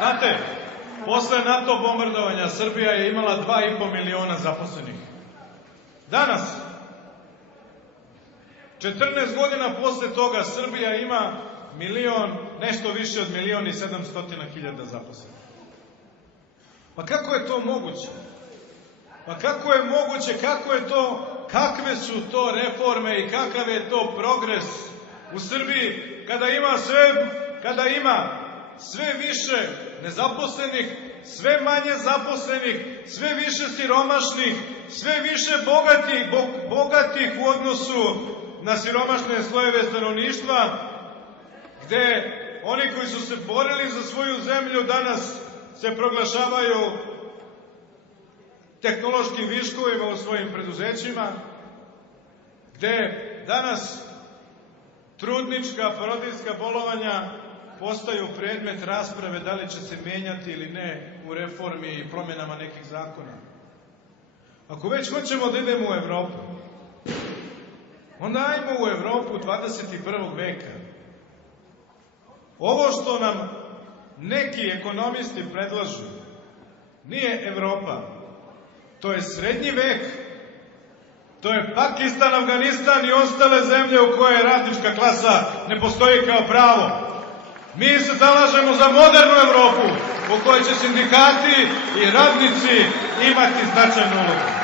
Znate, posle NATO bombardovanja Srbija je imala 2,5 miliona zaposlenih. Danas, 14 godina posle toga, Srbija ima nešto više od 1.700.000 zaposlenih. Pa kako je to moguće? Pa kako je moguće, kakve su to reforme i kakav je to progres u Srbiji kada ima sve više nezaposlenih, sve manje zaposlenih, sve više siromašnih, sve više bogatih u odnosu na siromašne slojeve stanovništva, gde oni koji su se borili za svoju zemlju danas se proglašavaju tehnološkim viškovima u svojim preduzećima, gde danas trudnička, porodiljska bolovanja postaju predmet rasprave da li će se menjati ili ne u reformi i promjenama nekih zakona. Ako već hoćemo da idemo u Evropu, onda ajmo u Evropu 21. veka. Ovo što nam neki ekonomisti predlažu nije Evropa, to je srednji vek, to je Pakistan, Afganistan i ostale zemlje u koje radnička klasa ne postoji kao pravo. Mi se zalažemo za modernu Evropu u kojoj će sindikati i radnici imati značajnu ulogu.